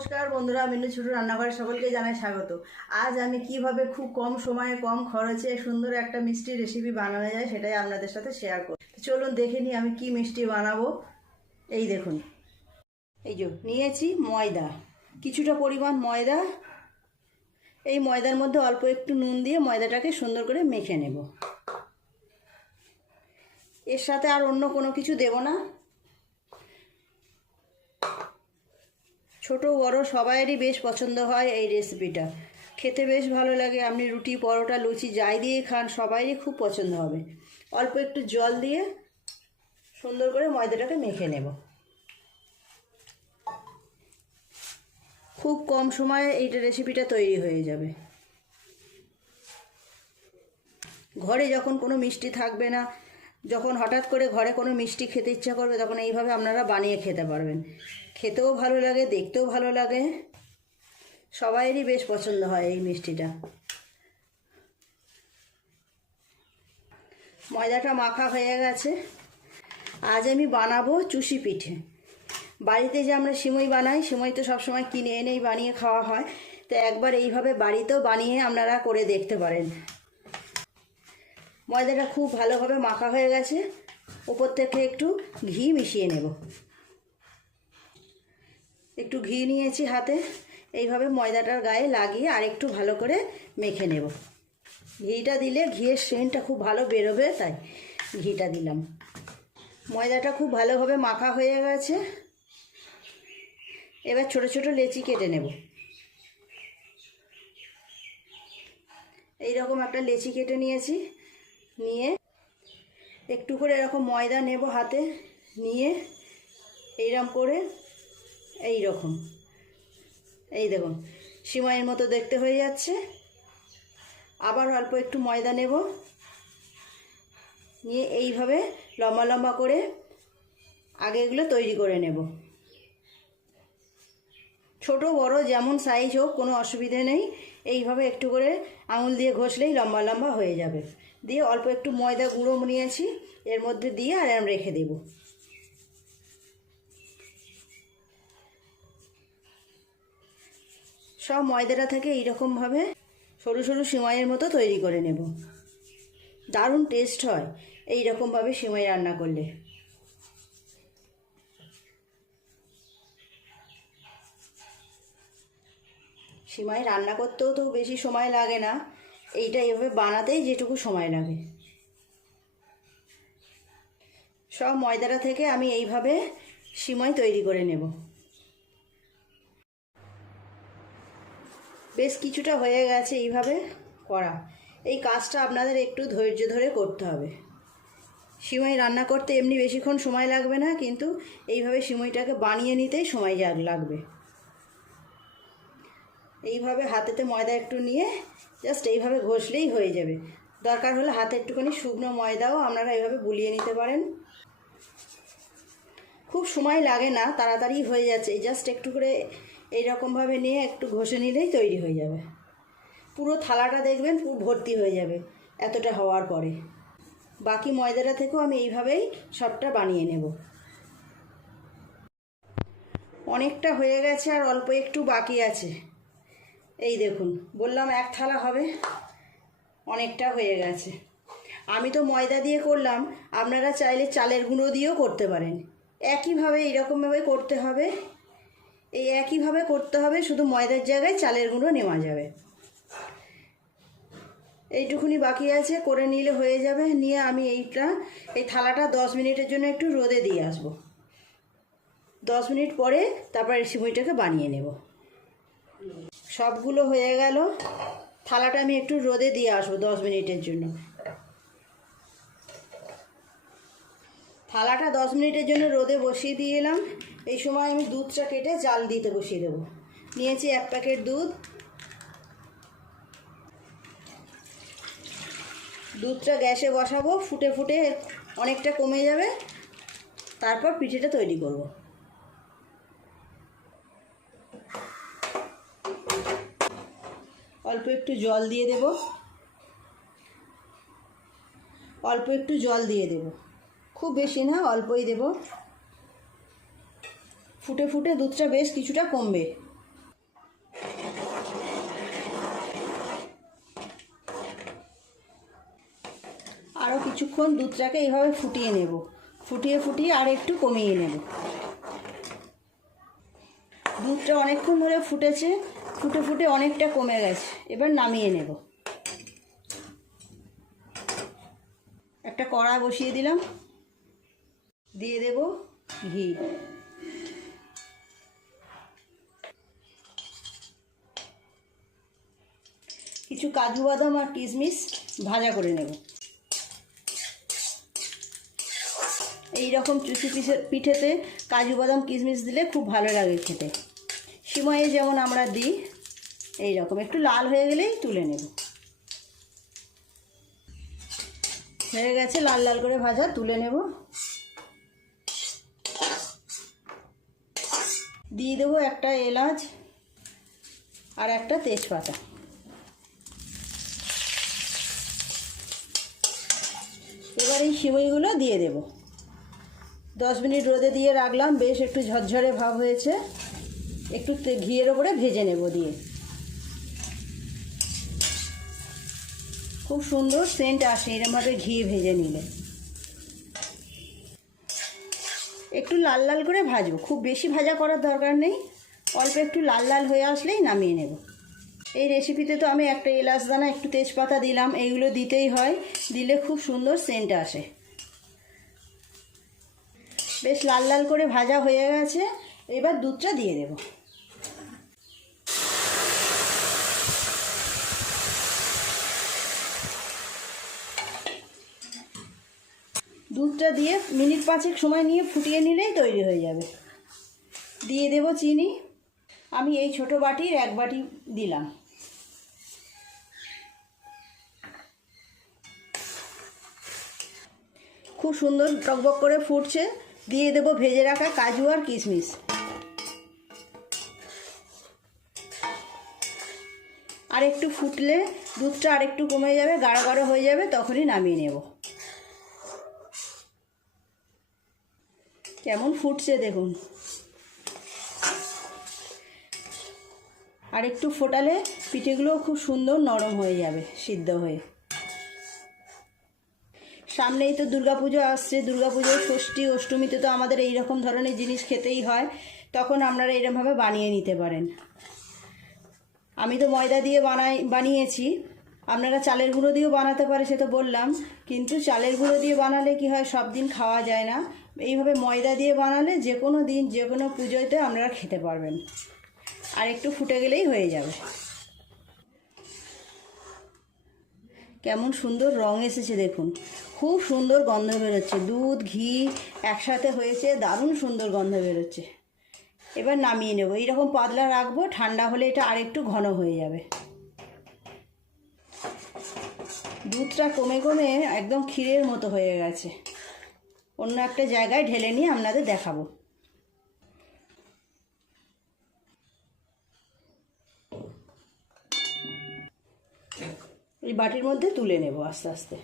নমস্কার বন্ধুরা, মিনু ছোট রান্নাঘরে সকলকে জানাই স্বাগত। আজ আমি কিভাবে খুব কম সময়ে কম খরচে সুন্দর একটা মিষ্টি রেসিপি বানানো যায় সেটাই আপনাদের সাথে শেয়ার করব। চলুন দেখে নিই আমি কি মিষ্টি বানাবো। এই দেখুন, এই যে নিয়েছি ময়দা, কিছুটা পরিমাণ ময়দা। এই ময়দার মধ্যে অল্প একটু নুন দিয়ে ময়দাটাকে সুন্দর করে মেখে নেব। এর সাথে আর অন্য কোনো কিছু দেব না। ছোট বড় সবাইয়েরই বেশ পছন্দ হয় এই রেসিপিটা, খেতে বেশ ভালো লাগে। আপনি রুটি পরোটা লুচি যাই দিয়ে খান সবাইরই খুব পছন্দ হবে। অল্প একটু জল দিয়ে সুন্দর করে ময়দাটাকে মেখে নেব। খুব কম সময়ে এই রেসিপিটা তৈরি হয়ে যাবে। ঘরে যখন কোনো মিষ্টি থাকবে না, যখন হঠাৎ করে ঘরে কোনো মিষ্টি খেতে ইচ্ছা করবে, তখন এইভাবে আপনারা বানিয়ে খেতে পারবেন। খেতেও ভালো লাগে, দেখতেও ভালো লাগে, সবাইয়েরই বেশ পছন্দ হয় এই মিষ্টিটা। ময়দাটা মাখা হয়ে গেছে। আজ আমি বানাবো চুষি পিঠে। বাড়িতে যে আমরা সিমই বানাই, সিমই তো সবসময় কিনে এনেই বানিয়ে খাওয়া হয়, তো একবার এইভাবে বাড়িতেও বানিয়ে আপনারা করে দেখতে পারেন। ময়দাটা খুব ভালোভাবে মাখা হয়ে গেছে। উপর থেকে একটু ঘি মিশিয়ে নেব। একটু ঘি নিয়েছি হাতে, এইভাবে ময়দাটার গায়ে লাগিয়ে আর একটু ভালো করে মেখে নেব। ঘিটা দিলে ঘিয়ের সেন্টটা খুব ভালো বেরোবে, তাই ঘিটা দিলাম। ময়দাটা খুব ভালোভাবে মাখা হয়ে গেছে। এবার ছোট ছোট লেচি কেটে নেব। এইরকম একটা লেচি কেটে নিয়েছি। নিয়ে একটু করে এরকম ময়দা নেব হাতে, নিয়ে এইরকম করে এইরকম, এই দেখুন সিমাইয়ের মতো দেখতে হয়ে যাচ্ছে। আবার অল্প একটু ময়দা নেব, নিয়ে এইভাবে লম্বা লম্বা করে আগে এগুলো তৈরি করে নেব। ছোট বড় যেমন সাইজ হোক কোনো অসুবিধে নেই। এইভাবে একটু করে আঙুল দিয়ে ঘষলেই লম্বা লম্বা হয়ে যাবে। দিয়ে অল্প একটু ময়দা গুঁড়ো নিয়েছি, এর মধ্যে দিয়ে আর আমি রেখে দেব। সব ময়দাটা থেকে এইরকমভাবে সরু সরু সিমাইয়ের মতো তৈরি করে নেব। দারুণ টেস্ট হয় এই রকমভাবে সিমাই রান্না করলে। সিমাই রান্না করতেও তো বেশি সময় লাগে না, এইটা এভাবে বানাতেই যেটুকু সময় লাগে। সব ময়দাটা থেকে আমি এইভাবে সিমাই তৈরি করে নেব। বেশ কিছুটা হয়ে গেছে এইভাবে করা। এই কাজটা আপনাদের একটু ধৈর্য ধরে করতে হবে। সিমাই রান্না করতে এমনি বেশিক্ষণ সময় লাগবে না, কিন্তু এইভাবে সিমাইটাকে বানিয়ে নিতেই সময় লাগবে। এইভাবে হাতেতে ময়দা একটু নিয়ে জাস্ট এইভাবে ঘষলেই হয়ে যাবে। দরকার হলে হাতে একটুখানি শুকনো ময়দাও আপনারা এইভাবে বুলিয়ে নিতে পারেন। খুব সময় লাগে না, তাড়াতাড়ি হয়ে যাচ্ছে। জাস্ট একটু করে এইরকমভাবে নিয়ে একটু ঘষে নিলেই তৈরি হয়ে যাবে। পুরো থালাটা দেখবেন পুরো ভর্তি হয়ে যাবে এতটা হওয়ার পরে। বাকি ময়দাটা থেকেও আমি এইভাবেই সবটা বানিয়ে নেব। অনেকটা হয়ে গেছে আর অল্প একটু বাকি আছে। এই দেখুন, বললাম এক থালা হবে, অনেকটা হয়ে গেছে। আমি তো ময়দা দিয়ে করলাম, আপনারা চাইলে চালের গুঁড়ো দিয়েও করতে পারেন। একইভাবে এইরকমভাবে করতে হবে। এই একইভাবে করতে হবে, শুধু ময়দার জায়গায় চালের গুঁড়ো নেওয়া যাবে। এইটুকুনি বাকি আছে, করে নিলে হয়ে যাবে। নিয়ে আমি এই থালাটা 10 মিনিটের জন্য একটু রোদে দিয়ে আসব। 10 মিনিট পরে তারপর এই সিমইটাকে বানিয়ে নেব। সবগুলো হয়ে গেল। থালাটা আমি একটু রোদে দিয়ে আসবো 10 মিনিটের জন্য। থালাটা 10 মিনিটের জন্য রোদে বসিয়ে দিয়ে এলাম। এই সময় আমি দুধটা কেটে জাল দিতে বসিয়ে দেবো। নিয়েছি 1 প্যাকেট দুধ। দুধটা গ্যাসে বসাবো, ফুটে ফুটে অনেকটা কমে যাবে, তারপর পিঠেটা তৈরি করব। অল্প একটু জল দিয়ে দেব, অল্প একটু জল দিয়ে দেব, খুব বেশি না, অল্পই দেব। ফুটে ফুটে দুধটা বেশ কিছুটা কমবে। আরও কিছুক্ষণ দুধটাকে এইভাবে ফুটিয়ে নেব, ফুটিয়ে ফুটিয়ে আর একটু কমিয়ে নেব। দুধটা অনেকক্ষণ ধরে ফুটেছে, ফুটে ফুটে অনেকটা কমে গেছে, এবার নামিয়ে নেব। একটা কড়া বসিয়ে দিলাম, দিয়ে দেব ঘি। কিছু কাজু বাদাম আর কিশমিশ ভাজা করে নেব। এই রকম চুচি পিঠেতে কাজু বাদাম কিশমিশ দিলে খুব ভালো লাগে খেতে। সিমাইয়ে যেমন আমরা দিই এই রকম একটু লাল হয়ে গেলেই তুলে নেব। হয়ে গেছে লাল লাল করে ভাজা, তুলে নেব। দিয়ে দেবো একটা এলাচ আর একটা তেজপাতা। এবার এই সিমাইগুলো দিয়ে দেব। 10 মিনিট রোদে দিয়ে রাখলাম, বেশ একটু ঝরঝরে ভাব হয়েছে। একটু ঘিয়ের ওপরে ভেজে নেব দিয়ে। খুব সুন্দর সেন্ট আসে এরকমভাবে ঘি ভেজে নিলে। একটু লাল লাল করে ভাজবো, খুব বেশি ভাজা করার দরকার নেই, অল্প একটু লাল লাল হয়ে আসলেই নামিয়ে নেব। এই রেসিপিতে তো আমি একটা এলাচ দানা একটু তেজপাতা দিলাম, এইগুলো দিতেই হয়, দিলে খুব সুন্দর সেন্ট আসে। বেশ লাল লাল করে ভাজা হয়ে গেছে, এবার দুধটা দিয়ে দেব। দুধটা দিয়ে মিনিট 5 সময় নিয়ে ফুটিয়ে নিলেই তৈরি হয়ে যাবে। দিয়ে দেব চিনি। আমি এই ছোট বাটির 1 বাটি দিলাম। খুব সুন্দর টকবক করে ফুটছে, দিয়ে দেব ভেজে রাখা কাজু আর কিশমিশ। আর একটু ফুটলে দুধটা আর একটু কমে যাবে, গাঢ় গাঢ় হয়ে যাবে, তখনই নামিয়ে নেব। কেমন ফুটছে দেখুন। আর একটু ফোটালে পিঠেগুলো খুব সুন্দর নরম হয়ে যাবে সিদ্ধ হয়ে। সামনেই তো দুর্গাপুজো আসছে, দুর্গাপুজোর ষষ্ঠী অষ্টমীতে তো আমাদের এই রকম ধরনের জিনিস খেতেই হয়, তখন আপনারা এরকমভাবে বানিয়ে নিতে পারেন। আমি তো ময়দা দিয়ে বানিয়েছি, আপনারা চালের গুঁড়ো দিয়েও বানাতে পারে, সে তো বললাম, কিন্তু চালের গুঁড়ো দিয়ে বানালে কি হয়, সব দিন খাওয়া যায় না। এইভাবে ময়দা দিয়ে বানালে যে কোনো দিন যে কোনো পুজোতে আপনারা খেতে পারবেন। আর একটু ফুটে গেলেই হয়ে যাবে। কেমন সুন্দর রং এসেছে দেখুন, খুব সুন্দর গন্ধ বেরোচ্ছে, দুধ ঘি একসাথে হয়েছে, দারুণ সুন্দর গন্ধ বেরোচ্ছে। এবার নামিয়ে নেব। এইরকম পাতলা রাখবো, ঠান্ডা হলে এটা আরেকটু ঘন হয়ে যাবে। দুধটা কমে কমে একদম ক্ষীরের মতো হয়ে গেছে। অন্য একটা জায়গায় ঢেলে নিয়ে আপনাদের দেখাবো। এই বাটির মধ্যে তুলে নেব আস্তে আস্তে।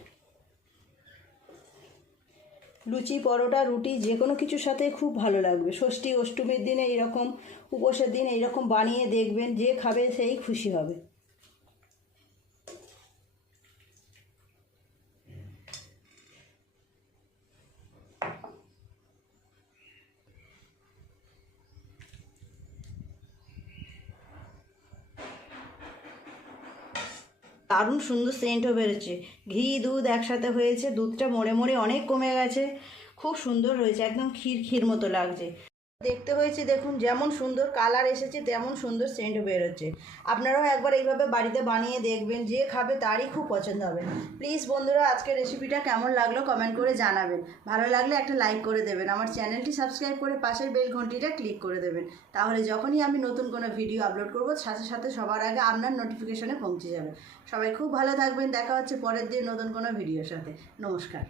লুচি পরোটা রুটি যে কোনো কিছুর সাথে খুব ভালো লাগবে। ষষ্ঠী অষ্টমীর দিনে এরকম, উপোসের দিন এইরকম বানিয়ে দেখবেন, যে খাবে সেই খুশি হবে। দারুণ সুন্দর সেন্টও বেরোচ্ছে, ঘি দুধ একসাথে হয়েছে, দুধটা মরে মরে অনেক কমে গেছে, খুব সুন্দর হয়েছে, একদম ক্ষীর ক্ষীর মতো লাগছে দেখতে হয়েছে। দেখুন যেমন সুন্দর কালার এসেছে তেমন সুন্দর সেন্টও বেরোচ্ছে। আপনারাও একবার এইভাবে বাড়িতে বানিয়ে দেখবেন, যে খাবে তারই খুব পছন্দ হবে। প্লিজ বন্ধুরা, আজকের রেসিপিটা কেমন লাগলো কমেন্ট করে জানাবেন। ভালো লাগলে একটা লাইক করে দেবেন, আমার চ্যানেলটি সাবস্ক্রাইব করে পাশের বেল ঘন্টিটা ক্লিক করে দেবেন, তাহলে যখনই আমি নতুন কোনো ভিডিও আপলোড করব সাথে সাথে সবার আগে আপনার নোটিফিকেশনে পৌঁছে যাবে। সবাই খুব ভালো থাকবেন, দেখা হচ্ছে পরের দিন নতুন কোনো ভিডিওর সাথে। নমস্কার।